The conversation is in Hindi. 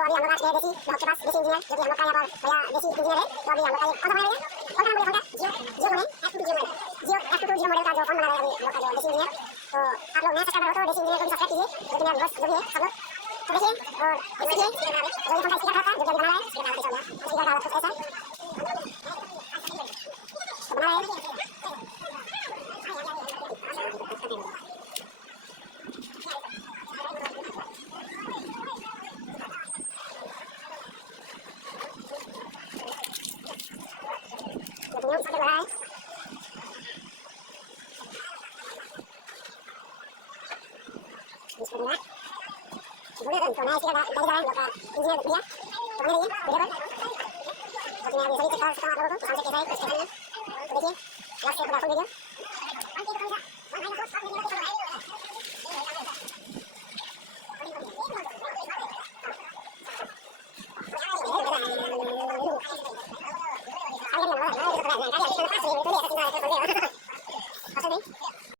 तो अभी हम लोग आज गए देसी डॉग के पास, देसी इंजीनियर, जो कि हम लोग का यहाँ पर भैया देसी इंजीनियर है। तो अभी हम लोग का ये कौन सा मॉडल है, कौन सा मॉडल है जियो जियो में F22 मॉडल, जियो F22 मॉडल का जो फोन बना रहा है अभी हम लोग का जो देसी इंजीनियर। तो आप लोग नए सब्सक्राइबर हो तो देसी इंजीनियर को भी सब्सक्राइब कीजिए, जो कि मेरा दोस्त जो भी है सब लोग तो देखिए और सीखिए। जो ये फोन का स्पीकर था जो कि अभी बना रहा है, स्पीकर डाल के चल रहा है, स्पीकर डाल कुछ ऐसा तो बना रहा है। बोले तो नया इसका डाल रहा है लोग का इंजीनियर भैया, तो बने रहिए वीडियो पर। तो मैं अभी सही चेक कर सकता हूँ आप लोगों को सामने कैसा है कुछ कैसा नहीं है। तो देखिए लास्ट से पूरा फुल वीडियो